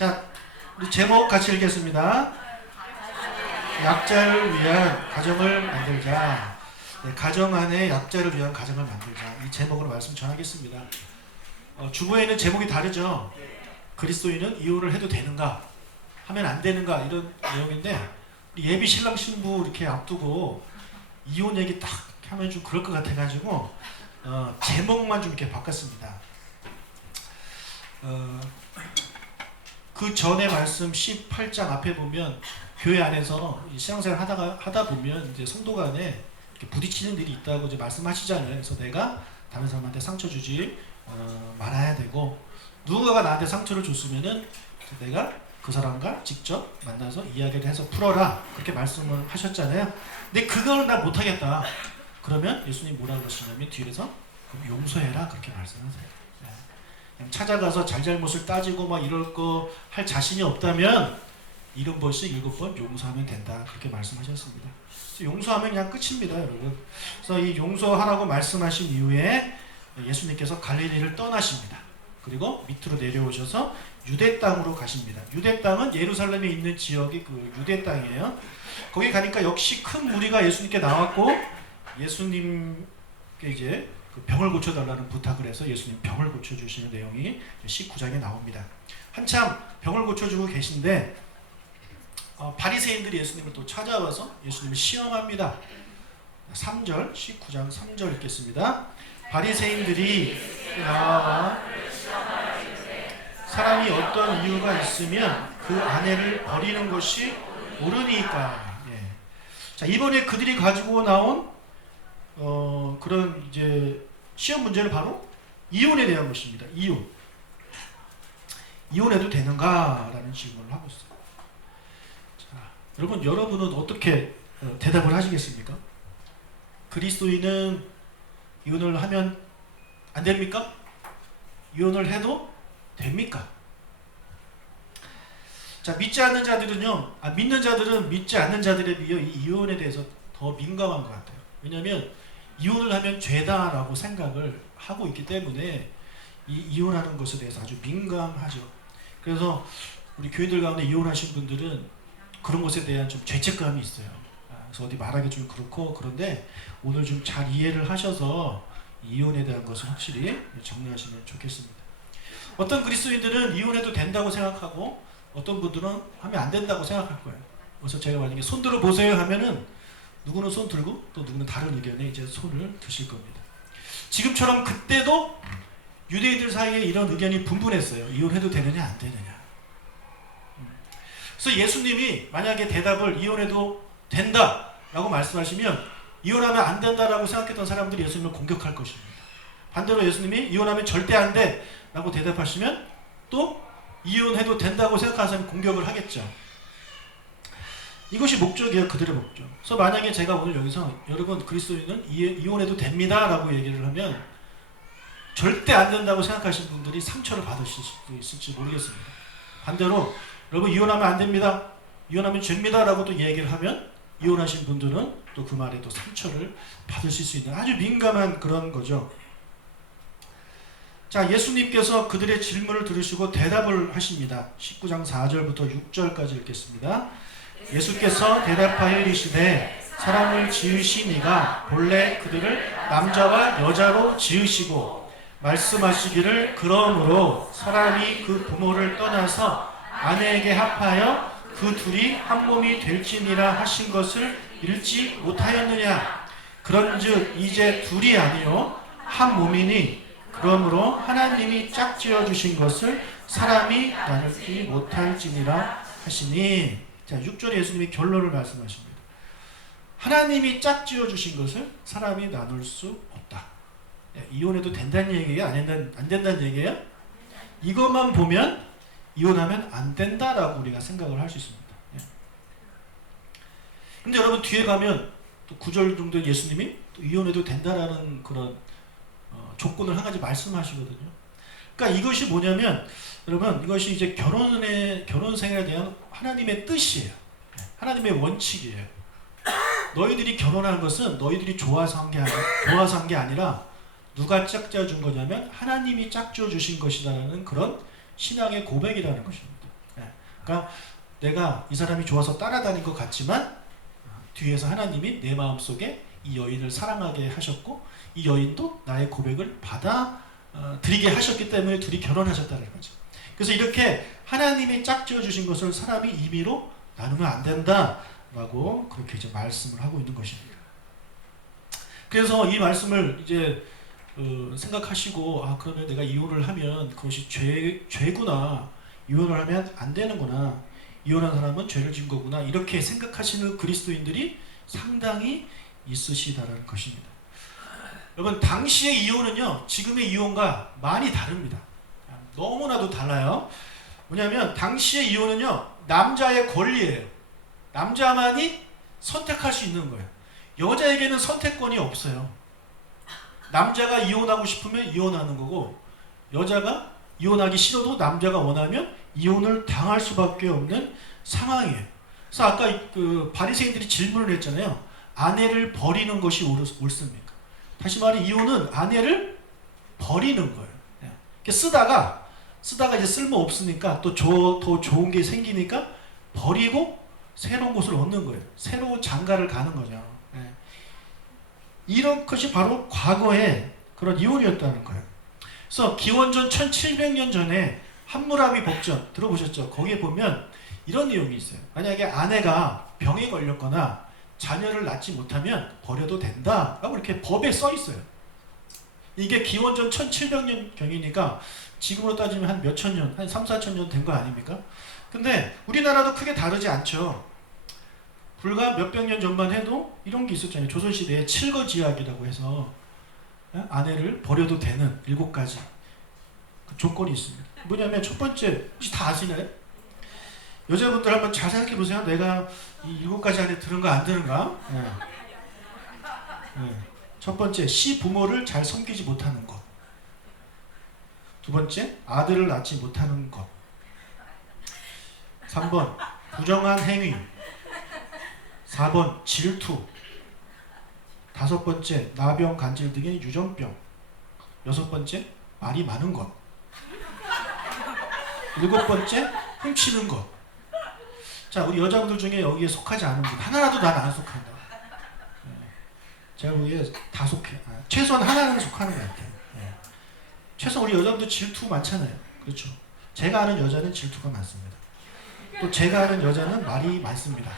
자, 우리 제목 같이 읽겠습니다. 약자를 위한 가정을 만들자. 네, 가정 안에 약자를 위한 가정을 만들자. 이 제목으로 말씀 전하겠습니다. 주보에는 제목이 다르죠. 그리스도인은 이혼을 해도 되는가, 하면 안 되는가, 이런 내용인데 예비 신랑 신부 이렇게 앞두고 이혼 얘기 딱 하면 좀 그럴 것 같아가지고 제목만 좀 이렇게 바꿨습니다. 그 전에 말씀 18장 앞에 보면 교회 안에서 신앙생활 하다 보면 이제 성도 간에 이렇게 부딪히는 일이 있다고 이제 말씀하시잖아요. 그래서 내가 다른 사람한테 상처 주지 말아야 되고, 누군가가 나한테 상처를 줬으면은 내가 그 사람과 직접 만나서 이야기를 해서 풀어라, 그렇게 말씀을 하셨잖아요. 근데 그걸 나 못하겠다 그러면 예수님 뭐라 그러시냐면 뒤에서 용서해라, 그렇게 말씀하세요. 그냥 찾아가서 잘잘못을 따지고 막 이럴 거 할 자신이 없다면 70번씩 7번 용서하면 된다, 그렇게 말씀하셨습니다. 용서하면 그냥 끝입니다, 여러분. 그래서 이 용서하라고 말씀하신 이후에 예수님께서 갈릴리를 떠나십니다. 그리고 밑으로 내려오셔서 유대 땅으로 가십니다. 유대 땅은 예루살렘에 있는 지역이 그 유대 땅이에요. 거기 가니까 역시 큰 무리가 예수님께 나왔고, 예수님께 이제 그 병을 고쳐달라는 부탁을 해서 예수님 병을 고쳐주시는 내용이 19장에 나옵니다. 한참 병을 고쳐주고 계신데 바리새인들이 예수님을 또 찾아와서 예수님을 시험합니다. 3절, 19장 3절 읽겠습니다. 바리새인들이 나와 사람이 어떤 이유가 있으면 그 아내를 버리는 것이 옳으니까. 예. 자, 이번에 그들이 가지고 나온 그런 이제 시험 문제는 바로 이혼에 대한 것입니다. 이혼해도 되는가라는 질문을 하고 있어요. 자, 여러분은 어떻게 대답을 하시겠습니까? 그리스도인은 이혼을 하면 안 됩니까? 이혼을 해도 됩니까? 자, 믿지 않는 자들은요, 믿는 자들은 믿지 않는 자들에 비해 이 이혼에 대해서 더 민감한 것 같아요. 왜냐하면 이혼을 하면 죄다라고 생각을 하고 있기 때문에 이 이혼하는 것에 대해서 아주 민감하죠. 그래서 우리 교인들 가운데 이혼하신 분들은 그런 것에 대한 좀 죄책감이 있어요. 그래서 어디 말하기 좀 그렇고, 그런데 오늘 좀 잘 이해를 하셔서 이혼에 대한 것을 확실히 정리하시면 좋겠습니다. 어떤 그리스도인들은 이혼해도 된다고 생각하고, 어떤 분들은 하면 안 된다고 생각할 거예요. 그래서 제가 만약에 손 들어 보세요 하면은 누구는 손 들고 또 누구는 다른 의견에 이제 손을 드실 겁니다. 지금처럼 그때도 유대인들 사이에 이런 의견이 분분했어요. 이혼해도 되느냐 안 되느냐. 그래서 예수님이 만약에 대답을 이혼해도 된다라고 말씀하시면 이혼하면 안 된다라고 생각했던 사람들이 예수님을 공격할 것입니다. 반대로 예수님이 이혼하면 절대 안 돼 라고 대답하시면 또 이혼해도 된다고 생각하는 사람이 공격을 하겠죠. 이것이 목적이에요. 그들의 목적. 그래서 만약에 제가 오늘 여기서 여러분 그리스도인은 이혼해도 됩니다 라고 얘기를 하면 절대 안 된다고 생각하시는 분들이 상처를 받으실 수도 있을지 모르겠습니다. 반대로 여러분 이혼하면 안 됩니다, 이혼하면 죄입니다 라고 또 얘기를 하면 이혼하신 분들은 또 그 말에 또 상처를 받으실 수 있는 아주 민감한 그런 거죠. 자, 예수님께서 그들의 질문을 들으시고 대답을 하십니다. 19장 4절부터 6절까지 읽겠습니다. 예수께서 대답하여 이르시되 사람을 지으신 이가 본래 그들을 남자와 여자로 지으시고 말씀하시기를 그러므로 사람이 그 부모를 떠나서 아내에게 합하여 그 둘이 한 몸이 될지니라 하신 것을 읽지 못하였느냐. 그런즉 이제 둘이 아니요 한 몸이니 그러므로 하나님이 짝지어 주신 것을 사람이 나누지 못할지니라 하시니. 자, 6절에 예수님이 결론을 말씀하십니다. 하나님이 짝지어 주신 것을 사람이 나눌 수 없다. 이혼해도 된다는 얘기예요? 안 된다는 얘기예요? 이것만 보면 이혼하면 안 된다라고 우리가 생각을 할 수 있습니다. 근데 여러분 뒤에 가면 또 9절 정도 예수님이 또 이혼해도 된다라는 그런 조건을 한 가지 말씀하시거든요. 그러니까 이것이 뭐냐면 여러분 이것이 이제 결혼 생활에 대한 하나님의 뜻이에요. 하나님의 원칙이에요. 너희들이 결혼하는 것은 너희들이 좋아서 한 게 아니라 누가 짝지어 준 거냐면 하나님이 짝지어 주신 것이다라는 그런 신앙의 고백이라는 것입니다. 그러니까 내가 이 사람이 좋아서 따라다닌 것 같지만 뒤에서 하나님이 내 마음속에 이 여인을 사랑하게 하셨고 이 여인도 나의 고백을 받아 드리게 하셨기 때문에 둘이 결혼하셨다는 거죠. 그래서 이렇게 하나님이 짝지어 주신 것을 사람이 임의로 나누면 안 된다라고 그렇게 이제 말씀을 하고 있는 것입니다. 그래서 이 말씀을 이제 생각하시고 그러면 내가 이혼을 하면 그것이 죄구나, 이혼을 하면 안 되는구나, 이혼한 사람은 죄를 지은 거구나, 이렇게 생각하시는 그리스도인들이 상당히 있으시다라는 것입니다. 여러분, 당시의 이혼은요 지금의 이혼과 많이 다릅니다. 너무나도 달라요. 뭐냐면 당시의 이혼은요 남자의 권리예요. 남자만이 선택할 수 있는 거예요. 여자에게는 선택권이 없어요. 남자가 이혼하고 싶으면 이혼하는 거고, 여자가 이혼하기 싫어도 남자가 원하면 이혼을 당할 수밖에 없는 상황이에요. 그래서 아까 그 바리새인들이 질문을 했잖아요. 아내를 버리는 것이 옳습니까? 다시 말해 이혼은 아내를 버리는 거예요. 쓰다가 이제 쓸모 없으니까 또 더 좋은 게 생기니까 버리고 새로운 곳을 얻는 거예요. 새로운 장가를 가는 거죠. 이런 것이 바로 과거의 그런 이혼이었다는 거예요. 그래서 기원전 1700년 전에 함무라비 법전 들어보셨죠? 거기에 보면 이런 내용이 있어요. 만약에 아내가 병에 걸렸거나 자녀를 낳지 못하면 버려도 된다 라고 이렇게 법에 써 있어요. 이게 기원전 1700년 경이니까 지금으로 따지면 한 몇천 년, 한 3, 4천 년 된 거 아닙니까? 근데 우리나라도 크게 다르지 않죠. 불과 몇백 년 전만 해도 이런 게 있었잖아요. 조선시대에 칠거지약이라고 해서 아내를 버려도 되는 7가지 그 조건이 있습니다. 뭐냐면 첫 번째, 혹시 다 아시나요? 여자분들 한번 잘 생각해 보세요. 내가 이 7가지 안에 드는가 안 드는가? 첫 번째, 시부모를 잘 섬기지 못하는 것. 두 번째, 아들을 낳지 못하는 것. 3번, 부정한 행위. 4번, 질투. 5번째, 나병, 간질 등의 유전병. 6번째, 말이 많은 것. 7번째, 훔치는 것. 자, 우리 여자분들 중에 여기에 속하지 않은 분 하나라도 난 안 속한다. 제가 보기에 다 속해. 최소한 하나는 속하는 것 같아요. 최소한 우리 여자분들 질투 많잖아요. 그렇죠? 제가 아는 여자는 질투가 많습니다. 또 제가 아는 여자는 말이 많습니다.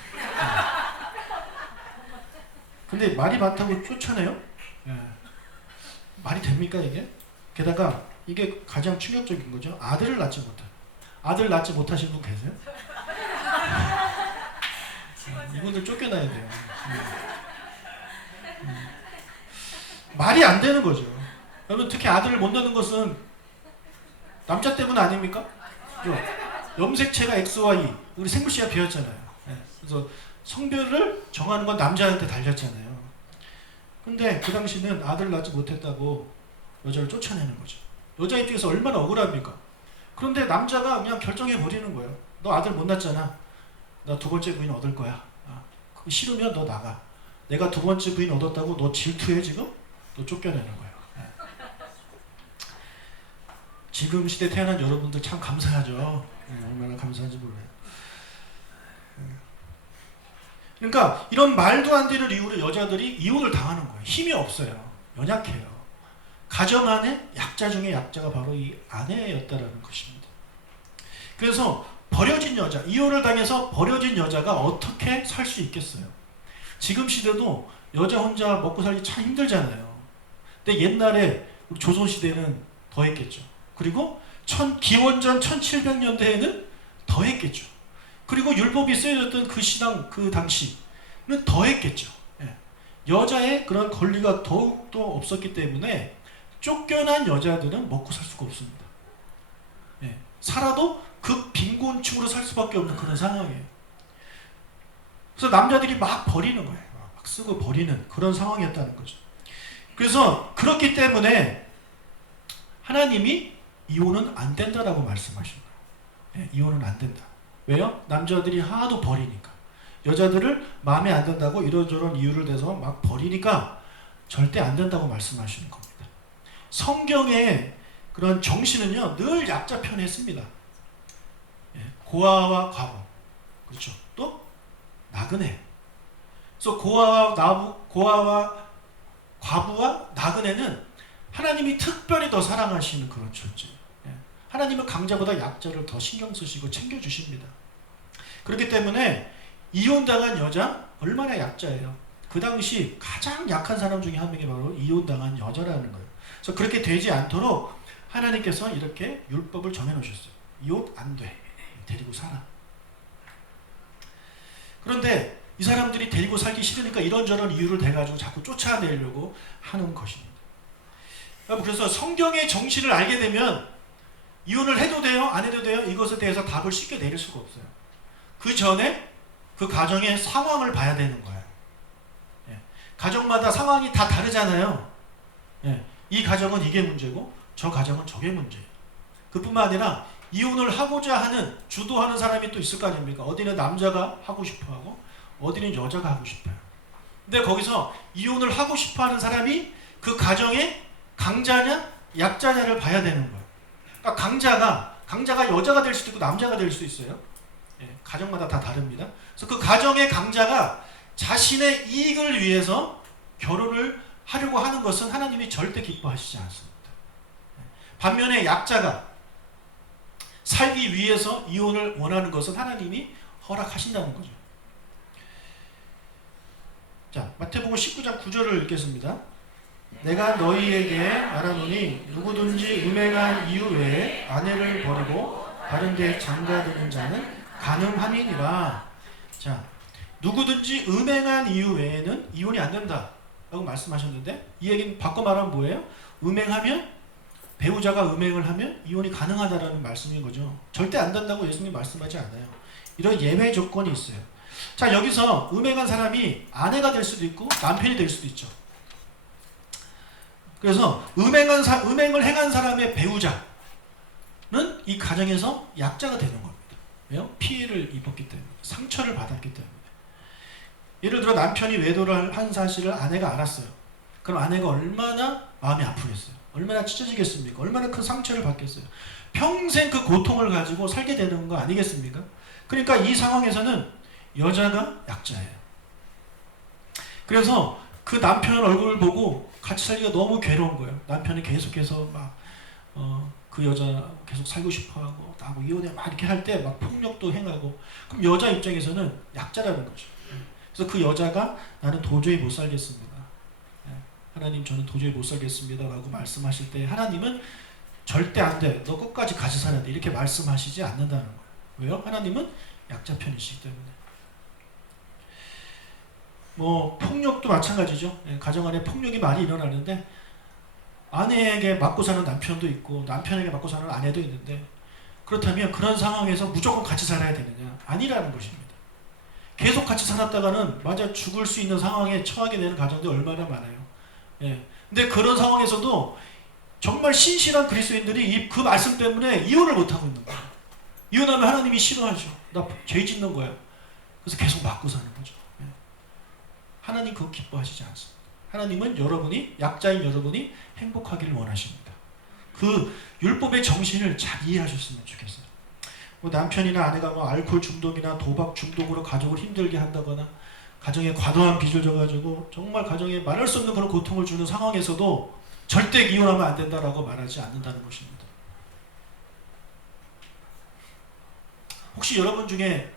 근데 말이 많다고 쫓아내요? 말이 됩니까 이게? 게다가 이게 가장 충격적인 거죠. 아들을 낳지 못한. 아들 낳지 못하신 분 계세요? 이분들 쫓겨나야 돼요. 말이 안 되는 거죠. 여러분, 특히 아들을 못 낳는 것은 남자 때문 아닙니까? 염색체가 XY, 우리 생물씨가 비었잖아요. 그래서 성별을 정하는 건 남자한테 달렸잖아요. 근데 그 당시는 아들 낳지 못했다고 여자를 쫓아내는 거죠. 여자 입장에서 얼마나 억울합니까? 그런데 남자가 그냥 결정해 버리는 거예요. 너 아들 못 낳잖아. 나 2번째 부인 얻을 거야. 그거 싫으면 너 나가. 내가 2번째 부인 얻었다고 너 질투해 지금? 너 쫓겨내는 거예요. 지금 시대 태어난 여러분들 참 감사하죠. 얼마나 감사한지 몰라요. 그러니까 이런 말도 안 되는 이유로 여자들이 이혼을 당하는 거예요. 힘이 없어요. 연약해요. 가정 안에 약자 중에 약자가 바로 이 아내였다라는 것입니다. 그래서 버려진 여자, 이혼을 당해서 버려진 여자가 어떻게 살 수 있겠어요? 지금 시대도 여자 혼자 먹고 살기 참 힘들잖아요. 근데 옛날에 조선시대는 더 했겠죠. 그리고 기원전 1700년대에는 더 했겠죠. 그리고 율법이 쓰여졌던 그 시당, 그 당시는 더 했겠죠. 여자의 그런 권리가 더욱더 없었기 때문에 쫓겨난 여자들은 먹고 살 수가 없습니다. 살아도 극빈곤층으로 살 수밖에 없는 그런 상황이에요. 그래서 남자들이 막 버리는 거예요. 막 쓰고 버리는 그런 상황이었다는 거죠. 그래서 그렇기 때문에 하나님이 이혼은 안 된다라고 말씀하신 거예요. 이혼은 안 된다. 왜요? 남자들이 하도 버리니까. 여자들을 마음에 안 든다고 이런저런 이유를 대서 막 버리니까 절대 안 된다고 말씀하시는 겁니다. 성경의 그런 정신은요 늘 약자 편에 씁니다. 고아와 과부, 그렇죠. 또 나그네. 그래서 고아와 과부와 나그네는 하나님이 특별히 더 사랑하시는 그런 존재예요. 하나님은 강자보다 약자를 더 신경 쓰시고 챙겨주십니다. 그렇기 때문에 이혼당한 여자 얼마나 약자예요. 그 당시 가장 약한 사람 중에 한 명이 바로 이혼당한 여자라는 거예요. 그래서 그렇게 되지 않도록 하나님께서 이렇게 율법을 정해놓으셨어요. 이혼 안 돼. 데리고 살아. 그런데 이 사람들이 데리고 살기 싫으니까 이런저런 이유를 대가지고 자꾸 쫓아내려고 하는 것입니다. 그래서 성경의 정신을 알게 되면 이혼을 해도 돼요? 안 해도 돼요? 이것에 대해서 답을 쉽게 내릴 수가 없어요. 그 전에 그 가정의 상황을 봐야 되는 거예요. 가정마다 상황이 다 다르잖아요. 이 가정은 이게 문제고 저 가정은 저게 문제예요. 그뿐만 아니라 이혼을 하고자 하는 주도하는 사람이 또 있을 거 아닙니까? 어디는 남자가 하고 싶어하고 어디는 여자가 하고 싶어요. 근데 거기서 이혼을 하고 싶어하는 사람이 그 가정의 강자냐 약자냐를 봐야 되는 거예요. 그러니까 강자가 여자가 될 수도 있고 남자가 될 수 있어요. 가정마다 다 다릅니다. 그래서 그 가정의 강자가 자신의 이익을 위해서 결혼을 하려고 하는 것은 하나님이 절대 기뻐하시지 않습니다. 반면에 약자가 살기 위해서 이혼을 원하는 것은 하나님이 허락하신다는 거죠. 자, 마태복음 19장 9절을 읽겠습니다. 내가 너희에게 말하노니 누구든지 음행한 이유 외에 아내를 버리고 다른 데 장가드는 자는 간음함이니라. 자, 누구든지 음행한 이유 외에는 이혼이 안 된다 라고 말씀하셨는데, 이 얘기는 바꿔 말하면 뭐예요? 음행하면, 배우자가 음행을 하면 이혼이 가능하다라는 말씀인 거죠. 절대 안 된다고 예수님 말씀하지 않아요. 이런 예외 조건이 있어요. 자, 여기서 음행한 사람이 아내가 될 수도 있고 남편이 될 수도 있죠. 그래서 음행을 행한 사람의 배우자는 이 가정에서 약자가 되는 겁니다. 왜요? 피해를 입었기 때문에, 상처를 받았기 때문에. 예를 들어 남편이 외도를 한 사실을 아내가 알았어요. 그럼 아내가 얼마나 마음이 아프겠어요? 얼마나 찢어지겠습니까? 얼마나 큰 상처를 받겠어요? 평생 그 고통을 가지고 살게 되는 거 아니겠습니까? 그러니까 이 상황에서는 여자가 약자예요. 그래서 그 남편 얼굴을 보고 같이 살기가 너무 괴로운 거예요. 남편이 계속해서 막 그 여자 계속 살고 싶어하고 나하고 이혼해 막 이렇게 할 때 막 폭력도 행하고, 그럼 여자 입장에서는 약자라는 거죠. 그래서 그 여자가 나는 도저히 못 살겠습니다. 하나님 저는 도저히 못 살겠습니다 라고 말씀하실 때 하나님은 절대 안 돼. 너 끝까지 같이 살아야 돼. 이렇게 말씀하시지 않는다는 거예요. 왜요? 하나님은 약자 편이시기 때문에. 뭐 폭력도 마찬가지죠. 가정 안에 폭력이 많이 일어나는데 아내에게 맞고 사는 남편도 있고 남편에게 맞고 사는 아내도 있는데, 그렇다면 그런 상황에서 무조건 같이 살아야 되느냐? 아니라는 것입니다. 계속 같이 살았다가는 맞아 죽을 수 있는 상황에 처하게 되는 가정도 얼마나 많아요. 근데 그런 상황에서도 정말 신실한 그리스도인들이 그 말씀 때문에 이혼을 못하고 있는 거예요. 이혼하면 하나님이 싫어하죠. 나 죄 짓는 거야. 그래서 계속 맞고 사는 거죠. 하나님 그거 기뻐하시지 않습니다. 하나님은 여러분이, 약자인 여러분이 행복하기를 원하십니다. 그 율법의 정신을 잘 이해하셨으면 좋겠어요. 뭐 남편이나 아내가 뭐 알코올 중독이나 도박 중독으로 가족을 힘들게 한다거나 가정에 과도한 빚을 져가지고 정말 가정에 말할 수 없는 그런 고통을 주는 상황에서도 절대 이혼하면 안 된다라고 말하지 않는다는 것입니다. 혹시 여러분 중에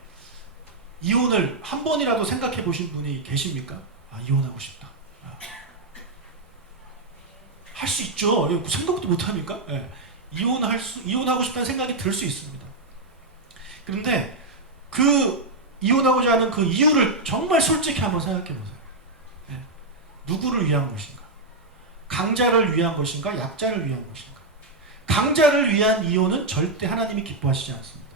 이혼을 한 번이라도 생각해 보신 분이 계십니까? 아, 이혼하고 싶다. 할 수 있죠. 생각도 못 합니까? 이혼하고 싶다는 생각이 들 수 있습니다. 그런데 그 이혼하고자 하는 그 이유를 정말 솔직히 한번 생각해 보세요. 누구를 위한 것인가? 강자를 위한 것인가? 약자를 위한 것인가? 강자를 위한 이혼은 절대 하나님이 기뻐하시지 않습니다.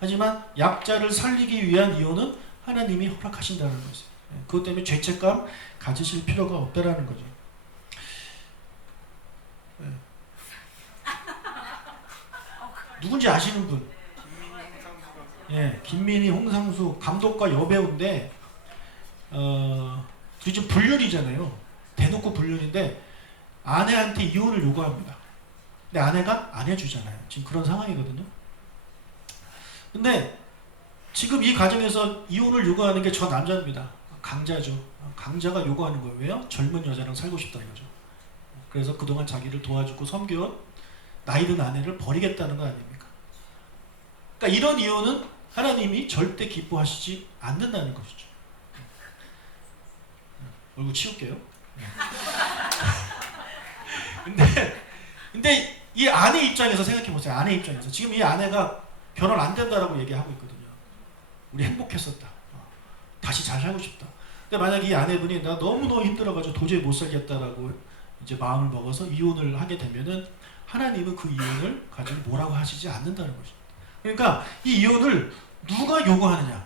하지만 약자를 살리기 위한 이혼은 하나님이 허락하신다는 거죠. 그것 때문에 죄책감 가지실 필요가 없다라는 거죠. 누군지 아시는 분? 김민희, 홍상수 감독과 여배우인데 요즘 불륜이잖아요. 대놓고 불륜인데 아내한테 이혼을 요구합니다. 근데 아내가 안 해주잖아요. 지금 그런 상황이거든요. 근데 지금 이 가정에서 이혼을 요구하는 게 저 남자입니다. 강자죠. 강자가 요구하는 거예요. 왜요? 젊은 여자랑 살고 싶다 이거죠. 그래서 그동안 자기를 도와주고 섬겨온 나이든 아내를 버리겠다는 거 아닙니까? 그러니까 이런 이혼은 하나님이 절대 기뻐하시지 않는다는 것이죠. 얼굴 치울게요. 근데 이 아내 입장에서 생각해 보세요. 아내 입장에서 지금 이 아내가 결혼 안 된다라고 얘기하고 있거든요. 우리 행복했었다. 다시 잘 살고 싶다. 근데 만약 이 아내분이 나 너무너무 힘들어가지고 도저히 못 살겠다라고 이제 마음을 먹어서 이혼을 하게 되면은 하나님은 그 이혼을 가지고 뭐라고 하시지 않는다는 것입니다. 그러니까 이 이혼을 누가 요구하느냐?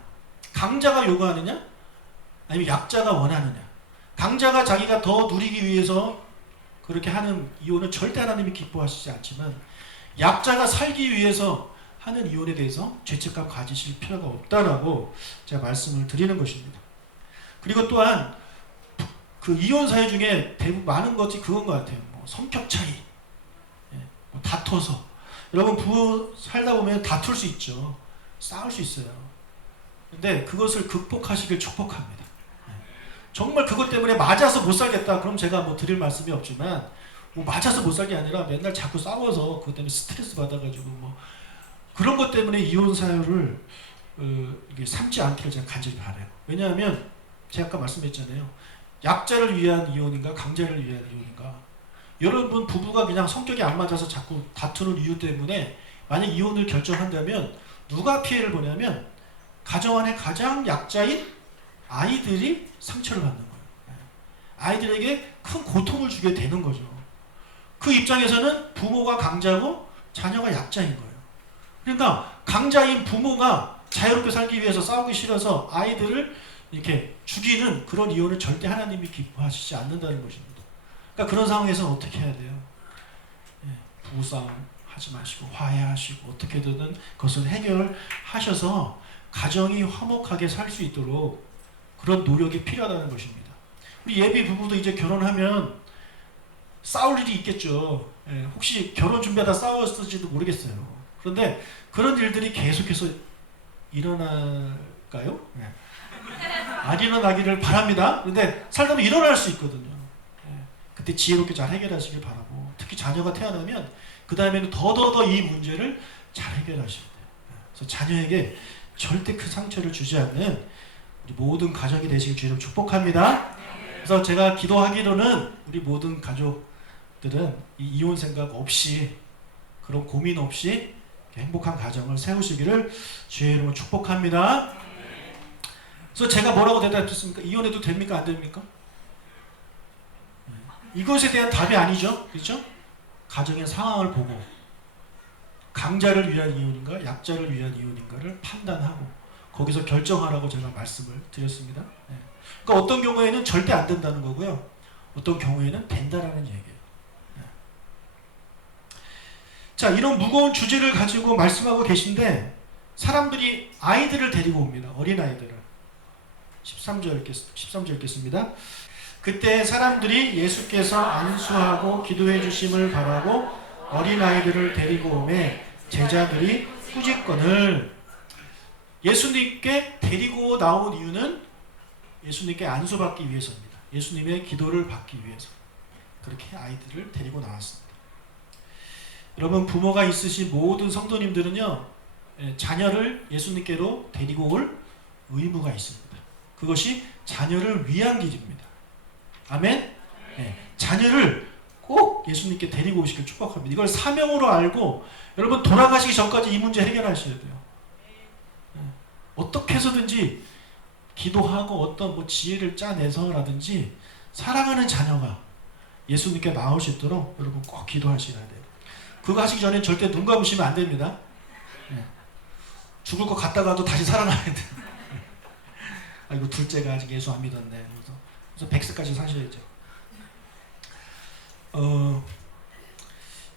강자가 요구하느냐? 아니면 약자가 원하느냐? 강자가 자기가 더 누리기 위해서 그렇게 하는 이혼은 절대 하나님이 기뻐하시지 않지만 약자가 살기 위해서 하는 이혼에 대해서 죄책감 가지실 필요가 없다라고 제가 말씀을 드리는 것입니다. 그리고 또한 그 이혼 사유 중에 대부분 많은 것이 그건 것 같아요. 뭐 성격 차이, 뭐 다퉈서 여러분 부부 살다 보면 다툴 수 있죠. 싸울 수 있어요. 근데 그것을 극복하시길 축복합니다. 정말 그것 때문에 맞아서 못 살겠다. 그럼 제가 뭐 드릴 말씀이 없지만 뭐 맞아서 못 살게 아니라 맨날 자꾸 싸워서 그것 때문에 스트레스 받아가지고 뭐 그런 것 때문에 이혼 사유를 이게 삼지 않기를 제가 간절히 바라요. 왜냐하면 제가 아까 말씀했잖아요. 약자를 위한 이혼인가 강자를 위한 이혼인가. 여러분 부부가 그냥 성격이 안 맞아서 자꾸 다투는 이유 때문에 만약 이혼을 결정한다면 누가 피해를 보냐면 가정 안에 가장 약자인 아이들이 상처를 받는 거예요. 아이들에게 큰 고통을 주게 되는 거죠. 그 입장에서는 부모가 강자고 자녀가 약자인 거예요. 그러니까 강자인 부모가 자유롭게 살기 위해서 싸우기 싫어서 아이들을 이렇게 죽이는 그런 이혼을 절대 하나님이 기뻐하시지 않는다는 것입니다. 그러니까 그런 상황에서는 어떻게 해야 돼요? 부부싸움 하지 마시고 화해하시고 어떻게든 그것을 해결하셔서 가정이 화목하게 살 수 있도록 그런 노력이 필요하다는 것입니다. 우리 예비 부부도 이제 결혼하면 싸울 일이 있겠죠. 혹시 결혼 준비하다 싸웠을지도 모르겠어요. 그런데 그런 일들이 계속해서 일어날까요? 안 일어나기를 바랍니다. 그런데 살다 보면 일어날 수 있거든요. 그때 지혜롭게 잘 해결하시길 바라고, 특히 자녀가 태어나면 그 다음에는 더더더 이 문제를 잘 해결하셔야 돼요. 그래서 자녀에게 절대 큰 상처를 주지 않는 우리 모든 가정이 되시길 주님 축복합니다. 그래서 제가 기도하기로는 우리 모든 가족들은 이 이혼 생각 없이 그런 고민 없이 행복한 가정을 세우시기를 주의 이름으로 축복합니다. 그래서 제가 뭐라고 대답했습니까? 이혼해도 됩니까? 안 됩니까? 이것에 대한 답이 아니죠. 그렇죠? 가정의 상황을 보고 강자를 위한 이혼인가 약자를 위한 이혼인가를 판단하고 거기서 결정하라고 제가 말씀을 드렸습니다. 그러니까 어떤 경우에는 절대 안 된다는 거고요. 어떤 경우에는 된다라는 얘기예요. 자, 이런 무거운 주제를 가지고 말씀하고 계신데 사람들이 아이들을 데리고 옵니다. 어린아이들을. 13절 읽겠습니다. 그때 사람들이 예수께서 안수하고 기도해 주심을 바라고 어린아이들을 데리고 오매 제자들이 꾸짖거늘. 예수님께 데리고 나온 이유는 예수님께 안수받기 위해서입니다. 예수님의 기도를 받기 위해서 그렇게 아이들을 데리고 나왔습니다. 여러분 부모가 있으신 모든 성도님들은요 자녀를 예수님께로 데리고 올 의무가 있습니다. 그것이 자녀를 위한 길입니다. 아멘? 자녀를 꼭 예수님께 데리고 오시길 축복합니다. 이걸 사명으로 알고 여러분 돌아가시기 전까지 이 문제 해결하셔야 돼요. 어떻게 해서든지 기도하고 어떤 뭐 지혜를 짜내서라든지 사랑하는 자녀가 예수님께 나올 수 있도록 여러분 꼭 기도하셔야 돼요. 그거 하시기 전에 절대 눈 감으시면 안 됩니다. 죽을 것 같다가도 다시 살아나야 돼요. 아이고 둘째가 아직 예수 안 믿었네. 그래서 100세까지 사셔야죠.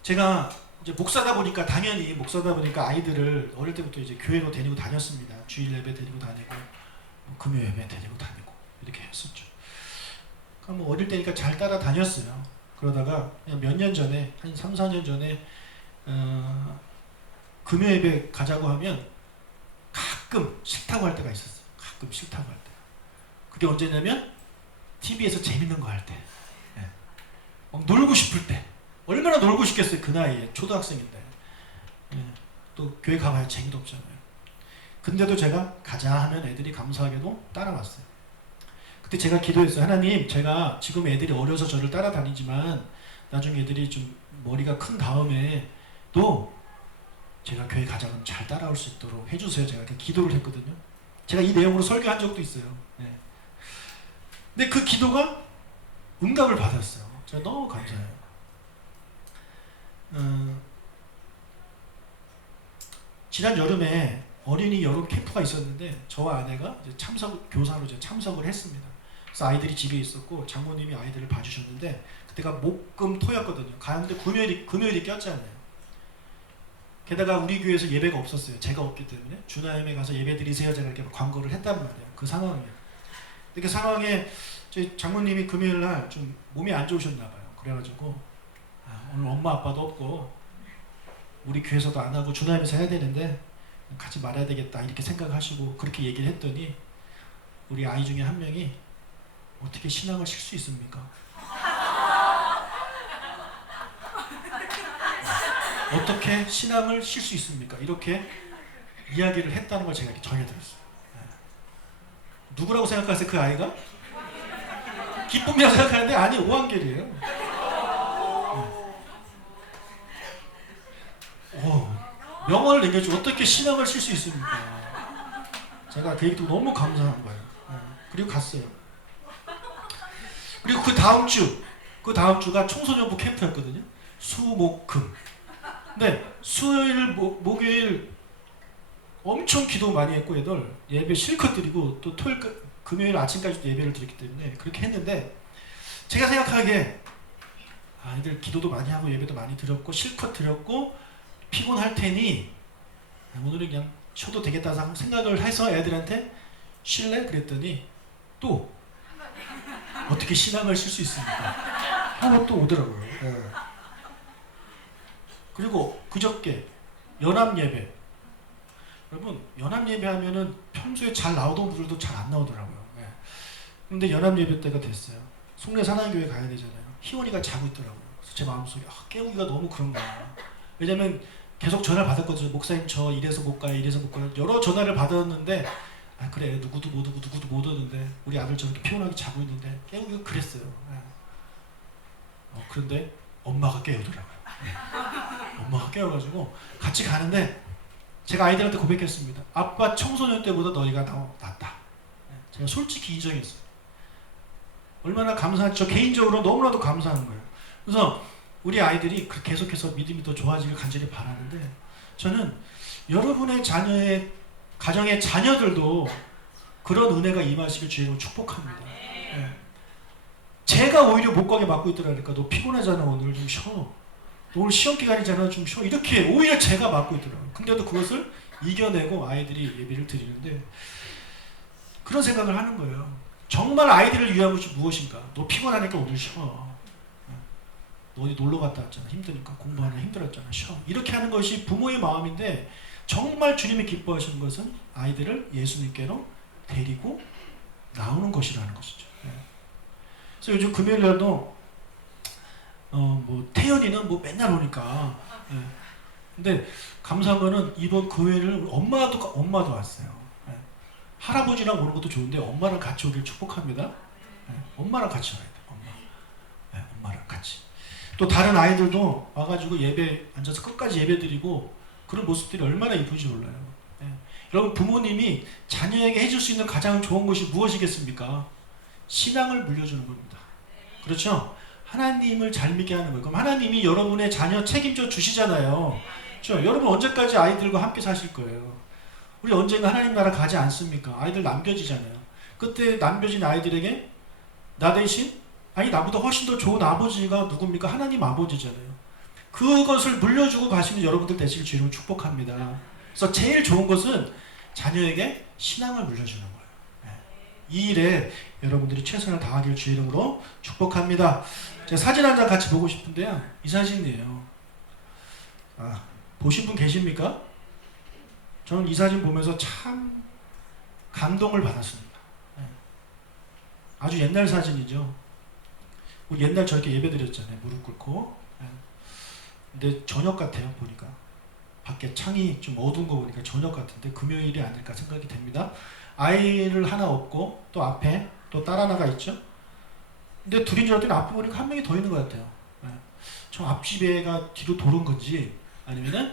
제가 이제 목사다 보니까 당연히 목사다 보니까 아이들을 어릴 때부터 이제 교회로 데리고 다녔습니다. 주일 예배 데리고 다니고 금요 예배 데리고 다니고 이렇게 했었죠. 그러니까 뭐 어릴 때니까 잘 따라 다녔어요. 그러다가 몇 년 전에 한 3, 4년 전에 금요 예배 가자고 하면 가끔 싫다고 할 때가 있었어요. 가끔 싫다고 할 때. 그게 언제냐면 TV에서 재밌는 거 할 때. 예. 막 놀고 싶을 때. 얼마나 놀고 싶겠어요. 그 나이에. 초등학생인데. 예. 또 교회 가봐야 재미도 없잖아요. 근데도 제가 가자 하면 애들이 감사하게도 따라왔어요. 그때 제가 기도했어요. 하나님, 제가 지금 애들이 어려서 저를 따라다니지만 나중에 애들이 좀 머리가 큰 다음에 또 제가 교회 가자 그러면 잘 따라올 수 있도록 해주세요. 제가 이렇게 기도를 했거든요. 제가 이 내용으로 설교한 적도 있어요. 네. 근데 그 기도가 응답을 받았어요. 제가 너무 감사해요. 지난 여름에 어린이 여름 캠프가 있었는데 저와 아내가 이제 교사로 이제 참석을 했습니다. 그래서 아이들이 집에 있었고 장모님이 아이들을 봐주셨는데 그때가 목금토였거든요. 가는데 금요일이 꼈잖아요. 게다가 우리 교회에서 예배가 없었어요. 제가 없기 때문에 주나엠에 가서 예배 드리세요. 제가 이렇게 광고를 했단 말이에요. 그 상황에. 근데 그 상황에 저희 장모님이 금요일 날 좀 몸이 안 좋으셨나 봐요. 그래가지고 오늘 엄마 아빠도 없고 우리 교회에서도 안 하고 주나엠에서 해야 되는데 같이 말아야 되겠다 이렇게 생각하시고 그렇게 얘기를 했더니 우리 아이 중에 한 명이 어떻게 신앙을 쉴 수 있습니까? 어떻게 신앙을 쉴 수 있습니까? 이렇게 이야기를 했다는 걸 제가 이렇게 전해 들었어요. 누구라고 생각하세요? 그 아이가? 기쁨이라고 생각하는데 아니 오한결이에요. 명언을 남겨주고 어떻게 신앙을 쉴 수 있습니까? 제가 그 얘기 듣고 너무 감사한 거예요. 그리고 갔어요. 그리고 그 다음 주가 청소년부 캠프였거든요. 수, 목, 금. 근데 수요일, 목요일 엄청 기도 많이 했고 애들 예배 실컷 드리고 또 금요일 아침까지도 예배를 드렸기 때문에 그렇게 했는데 제가 생각하기에 애들 기도도 많이 하고 예배도 많이 드렸고 실컷 드렸고 피곤할 테니 오늘은 그냥 쉬어도 되겠다 생각을 해서 애들한테 쉴래? 그랬더니 또 어떻게 신앙을 쉴 수 있습니까? 하고 또 오더라고요. 네. 그리고 그저께 연합예배. 여러분 연합예배 하면은 평소에 잘 나오던 분들도 잘 안 나오더라고요. 네. 근데 연합예배 때가 됐어요. 송내 사랑교회 가야 되잖아요. 희원이가 자고 있더라고요. 그래서 제 마음속에 깨우기가 너무 그런 거야. 왜냐면 계속 전화를 받았거든요. 목사님 저 이래서 못 가요. 이래서 못 가요. 여러 전화를 받았는데 그래 누구도 못 오고 누구도 못 오는데 우리 아들 저렇게 피곤하게 자고 있는데 깨우기가 그랬어요. 그런데 엄마가 깨우더라고요. 엄마가 깨워가지고 같이 가는데 제가 아이들한테 고백했습니다. 아빠 청소년 때보다 너희가 낫다. 제가 솔직히 인정했어요. 얼마나 감사한지 저 개인적으로 너무나도 감사한 거예요. 그래서 우리 아이들이 계속해서 믿음이 더 좋아지길 간절히 바라는데 저는 여러분의 자녀의 가정의 자녀들도 그런 은혜가 임하시길 주님으로 축복합니다. 네. 제가 오히려 못 가게 막고 있더라니까. 너 피곤하잖아. 오늘 좀 쉬어. 오늘 시험 기간이잖아. 좀 쉬어. 이렇게 오히려 제가 막고 있더라고요. 근데도 그것을 이겨내고 아이들이 예배를 드리는데 그런 생각을 하는 거예요. 정말 아이들을 위한 것이 무엇인가? 너 피곤하니까 오늘 쉬어. 너 어디 놀러 갔다 왔잖아. 힘드니까 공부하느라 힘들었잖아. 쉬어. 이렇게 하는 것이 부모의 마음인데 정말 주님이 기뻐하시는 것은 아이들을 예수님께로 데리고 나오는 것이라는 것이죠. 그래서 요즘 금요일날도 태연이는 맨날 오니까. 근데 감사한 거는 이번 금요일을 엄마도 왔어요. 할아버지랑 오는 것도 좋은데 엄마랑 같이 오길 축복합니다. 엄마랑 같이 와야 돼. 엄마랑 같이. 또 다른 아이들도 와가지고 예배 앉아서 끝까지 예배 드리고 그런 모습들이 얼마나 이쁜지 몰라요. 여러분 부모님이 자녀에게 해줄 수 있는 가장 좋은 것이 무엇이겠습니까? 신앙을 물려주는 겁니다. 그렇죠? 하나님을 잘 믿게 하는 거예요. 그럼 하나님이 여러분의 자녀 책임져 주시잖아요. 그렇죠? 여러분 언제까지 아이들과 함께 사실 거예요? 우리 언젠가 하나님 나라 가지 않습니까? 아이들 남겨지잖아요. 그때 남겨진 아이들에게 나 대신 나보다 훨씬 더 좋은 아버지가 누굽니까? 하나님 아버지잖아요. 그것을 물려주고 가시는 여러분들 되시길 주님을 축복합니다. 그래서 제일 좋은 것은 자녀에게 신앙을 물려주는 거예요. 이 일에 여러분들이 최선을 다하길 주의 이름으로 축복합니다. 제가 사진 한 장 같이 보고 싶은데요. 이 사진이에요. 보신 분 계십니까? 저는 이 사진 보면서 참 감동을 받았습니다. 아주 옛날 사진이죠. 우리 옛날 저렇게 예배 드렸잖아요. 무릎 꿇고. 근데 저녁 같아요. 보니까 밖에 창이 좀 어두운 거 보니까 저녁 같은데 금요일이 아닐까 생각이 됩니다. 아이를 하나 업고 또 앞에 또 딸 하나가 있죠. 근데 둘인 줄 알았더니 앞에 보니까 한 명이 더 있는 것 같아요. 저 앞집애가 뒤로 도는 건지 아니면은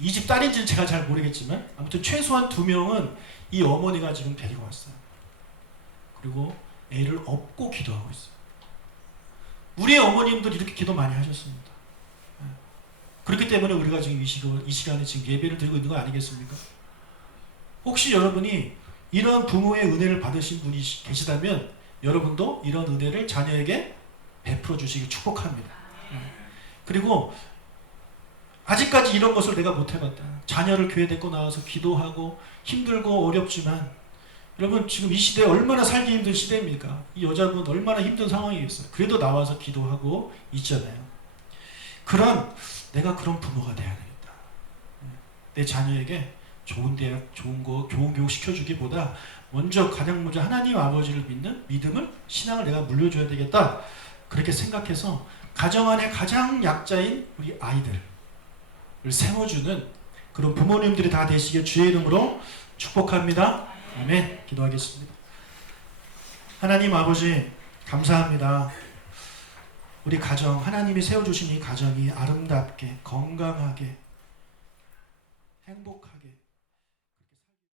이 집 딸인지는 제가 잘 모르겠지만 아무튼 최소한 2명은 이 어머니가 지금 데리고 왔어요. 그리고 애를 업고 기도하고 있어요. 우리의 어머님들 이렇게 기도 많이 하셨습니다. 그렇기 때문에 우리가 지금 이 시간에 지금 예배를 드리고 있는 거 아니겠습니까? 혹시 여러분이 이런 부모의 은혜를 받으신 분이 계시다면 여러분도 이런 은혜를 자녀에게 베풀어 주시기 축복합니다. 그리고 아직까지 이런 것을 내가 못 해봤다. 자녀를 교회 데리고 나와서 기도하고 힘들고 어렵지만 여러분 지금 이 시대에 얼마나 살기 힘든 시대입니까? 이 여자분 얼마나 힘든 상황이겠어요. 그래도 나와서 기도하고 있잖아요. 내가 그런 부모가 돼야 되겠다. 내 자녀에게 좋은 대학, 좋은 교육 시켜주기보다 가장 먼저 하나님 아버지를 믿는 믿음을, 신앙을 내가 물려줘야 되겠다. 그렇게 생각해서 가정 안에 가장 약자인 우리 아이들을 세워주는 그런 부모님들이 다 되시길 주의 이름으로 축복합니다. 아멘. 기도하겠습니다. 하나님 아버지 감사합니다. 우리 가정, 하나님이 세워주신 이 가정이 아름답게, 건강하게, 행복하게